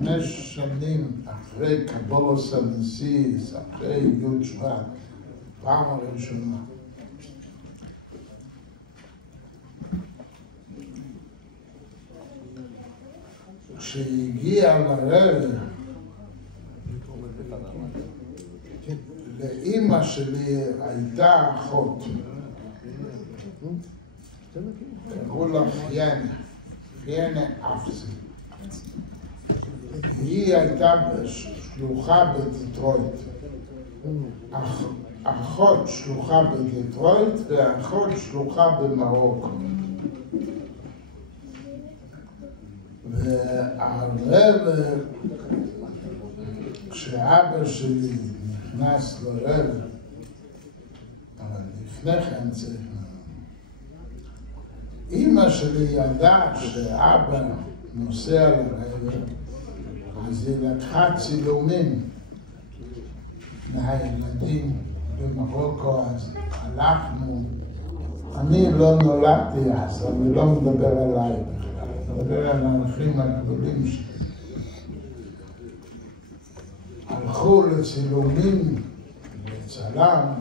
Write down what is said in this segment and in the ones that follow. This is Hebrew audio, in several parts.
5 שנים אחרי קבולוס הנסיס, אחרי י' שבט, פעם הראשונה. כשהגיע לרב, לאמא שלי הייתה אחות. קראו לה פיינה אפסי. היא הייתה שלוחה בדטרויט. אחות שלוחה בדטרויט ואחות שלוחה במרוקו. והרב, כשאבא שלי נכנס לרב, אבל לפני כן צריך, אמא שלי ידעה שאבא נוסע לרב, אז היא לקחה צילומים מהילדים במרוקו, אז הלכנו, אני לא נולדתי אז, אני לא מדבר עליי בכלל, אני מדבר על האחים הגדולים שלי. הלכו לצילומים, לצלם,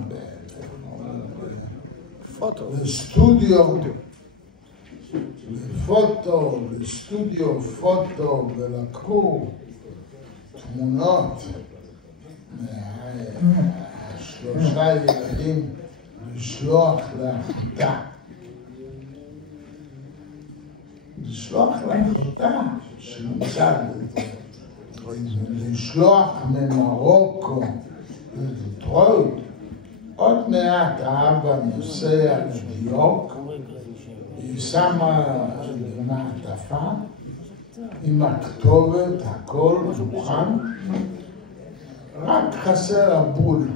לסטודיו, לפוטו, לסטודיו פוטו, ולקחו תמונות מהשלושה ילדים לשלוח לאחותה. לשלוח לאחותה שנמצא לשלוח ממרוקו לדטרויט. עוד מעט האבא נוסע לניו יורק, היא שמה מעטפה עם הכתובת, הכל מוכן, רק חסר הבול.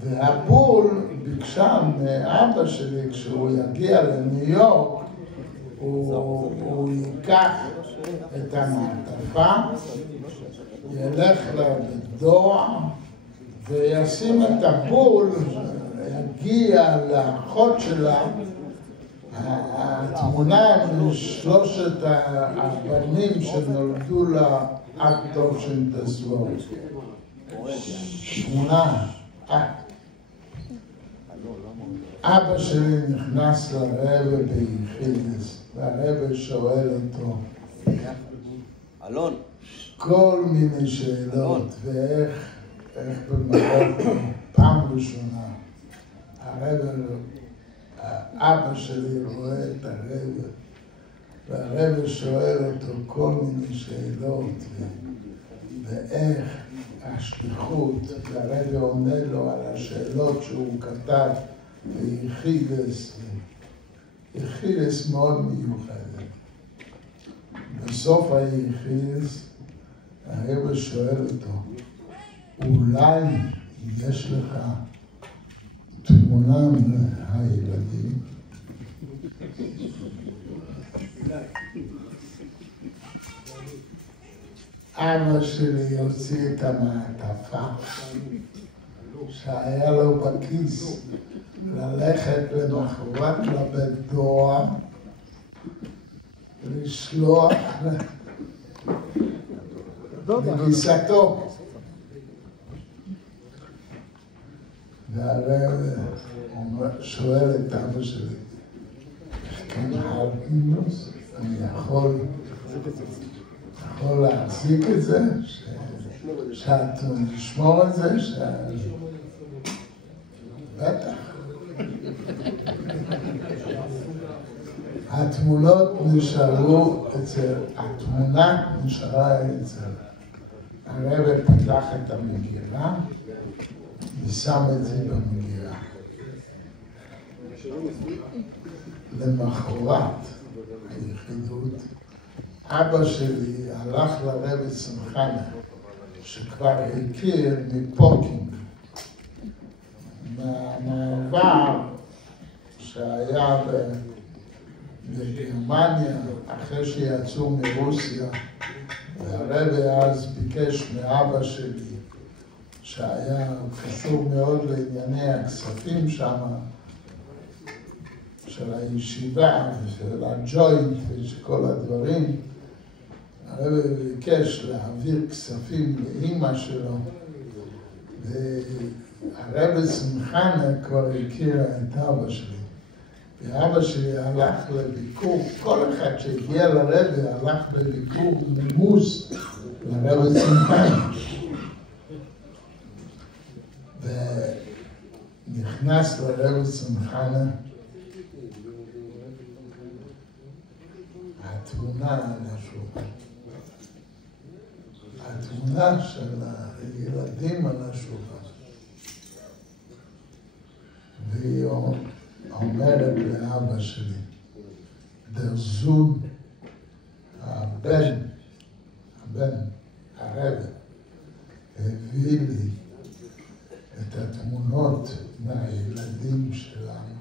והבול ביקשה מאבא שלי, כשהוא יגיע לניו יורק, הוא ייקח את המעטפה, ילך לבדואר וישים את הבול, יגיע לאחות שלה, התמונה משלושת הבנים שנולדו לה עד טוב שתסבור. תמונה. אבא שלי נכנס לרבא ביחידס, והרבא שואל אותו כל מיני שאלות, ואיך במרוקו פעם ראשונה אבא שלי רואה את הרבא, והרבא שואל אותו כל מיני שאלות, ואיך השליחות, והרבא עונה לו על השאלות שהוא כתב ביחידס, יחידס מאוד מיוחדת. בסוף היחידס הרבא שואל אותו, אולי יש לך תמונה מהילדים? אבא שלי הוציא את המעטפה שהיה לו בכיס, ללכת למחרת לבית דואר, לשלוח לגיסתו. והרב שואל את אבא שלי, כן חלקינוס, אני יכול להחזיק את זה, לשמור את זה, בטח. התמונות נשארו התמונה נשארה אצל. הרב פתח את המגירה ושם את זה במגירה. למחרת היחידות, אבא שלי הלך לרב שמחנה, שכבר הכיר מפוקינג, מהמעבר שהיה בגרמניה אחרי שיצאו מרוסיה, והרב אז ביקש מאבא שלי, שהיה קשור מאוד לענייני הכספים שם, של הישיבה ושל הג'וינט ושל כל הדברים, הרב ביקש להעביר כספים לאמא שלו, והרב שמחנה כבר הכירה את אבא שלי. ואבא שלי הלך לביקור, כל אחד שהגיע לרב הלך לביקור נימוס לרב שמחנה. ונכנס לרב שמחנה, התמונה על השולחן. התמונה של הילדים על השולחן. והיא אומרת לאבא שלי, der Sohn, הבן, הרב, הביא לי את התמונות מהילדים שלנו.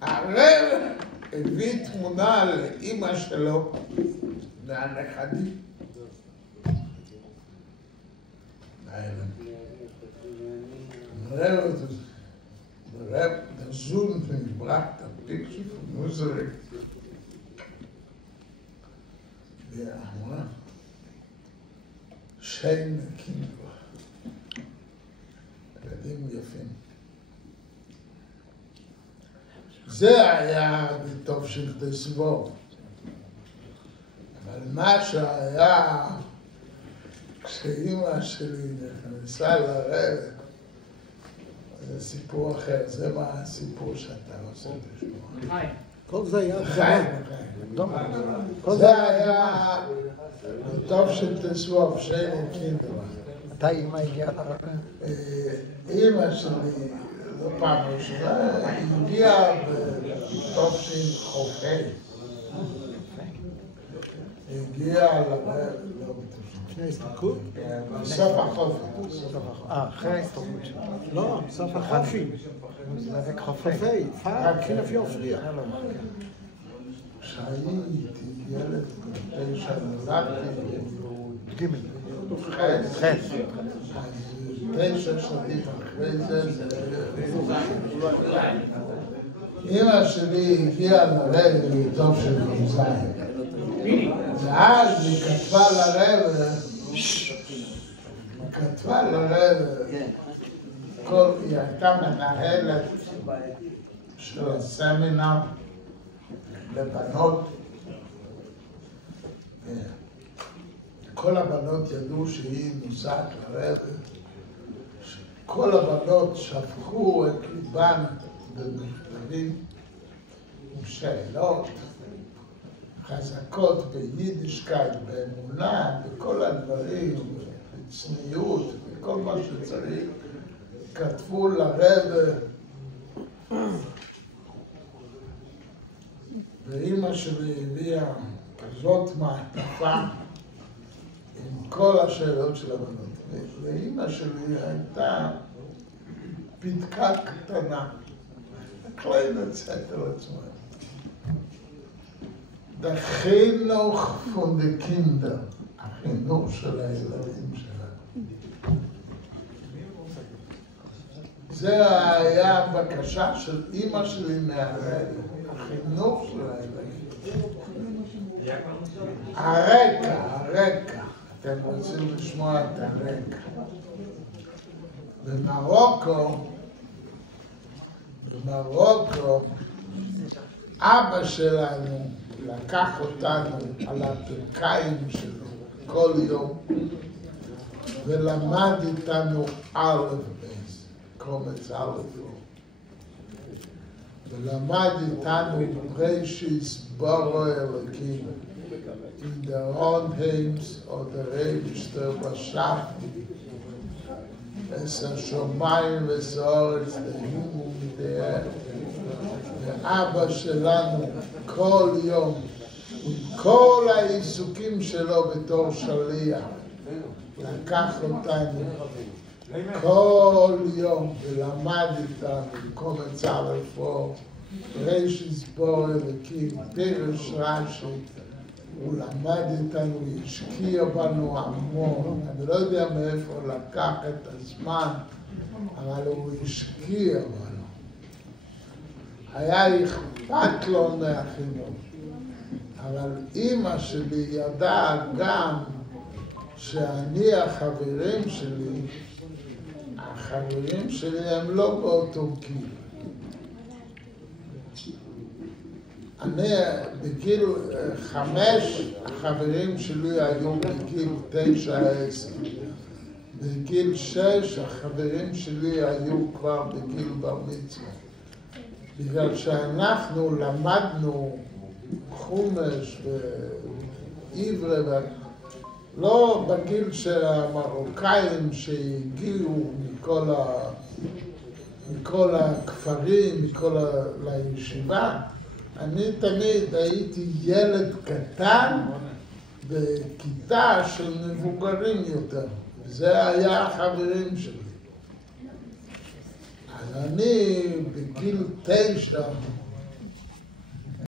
הרב הביא תמונה לאמא שלו מהנכדים. Der Sohn brachte ein Picture von unserer schöne Kinder. ילדים יפים. זה היה בטוב של תסבור. אבל מה שהיה כשאמא שלי נכנסה לרב, זה סיפור אחר, זה מה הסיפור שאתה רוצה לשמוע. כל זה היה חיים. זה היה בטוב של תסבור, שני קינדר. מתי אמא הגיעה לרב? אמא שלי, לא פעם ראשונה, הגיעה בטוב של חופי. הגיעה לרב, לא בטוח. לפני ההסתלקות? בסוף החופי. אחרי ההסתלקות שלו. לא, בסוף החופי. זלק חופי. כנף יופריע. כשהייתי ילד, 9 נולדתי, גימל. חץ. 9 שנים אחרי זה, אמא שלי הגיעה לרב בטוב של מוזיין. ואז היא כתבה לרב, היא הייתה מנהלת של הסמינר לבנות. כל הבנות ידעו שהיא נוסעת לרב. כל הבנות שפכו את ליבן במכתבים עם שאלות חזקות ביידישקייט, באמונה, בכל הדברים, בצניעות, בכל מה שצריך. כתבו לרב, ואמא שלי הביאה כזאת מעטפה עם כל השאלות של הבנות. ואמא שלי הייתה פתקה קטנה, kleine Zettel עצמה. Der חינוך von den Kindern, החינוך של הילדים שלנו. זה היה הבקשה של אמא שלי מהרב, החינוך של הילדים. הרקע, אתם רוצים לשמוע את הרקע. במרוקו, אבא שלנו לקח אותנו על הברכיים שלו כל יום ולמד איתנו א' בייס, קומץ א' בו. ולמד איתנו בראשיס בורא אלוקים, in der Hornheims oder Rebischter Baschaft, es השומיים וסאורץ, דהימו מדער, ואבא שלנו כל יום, עם כל העיסוקים שלו בתור שליח, לקח אותנו כל יום ולמד איתנו, קומץ א' בו, ראשיס בורא אלוקים, פירוש רש"י, הוא למד איתנו, הוא השקיע בנו המון, אני לא יודע מאיפה לקח את הזמן, אבל הוא השקיע בנו. היה אכפת לו מהחינוך, אבל אמא שלי ידעה גם שאני החברים שלי הם לא באותו גיל. אני בגיל 5, החברים שלי היו בגיל 9-10. בגיל 6, החברים שלי היו כבר בגיל בר מצווה. בגלל שאנחנו למדנו חומש ועברי, לא בגיל שהמרוקאים שהגיעו מכל הכפרים, לישיבה, אני תמיד הייתי ילד קטן בכיתה של מבוגרים יותר. זה היה החברים שלי. אז אני בגיל 9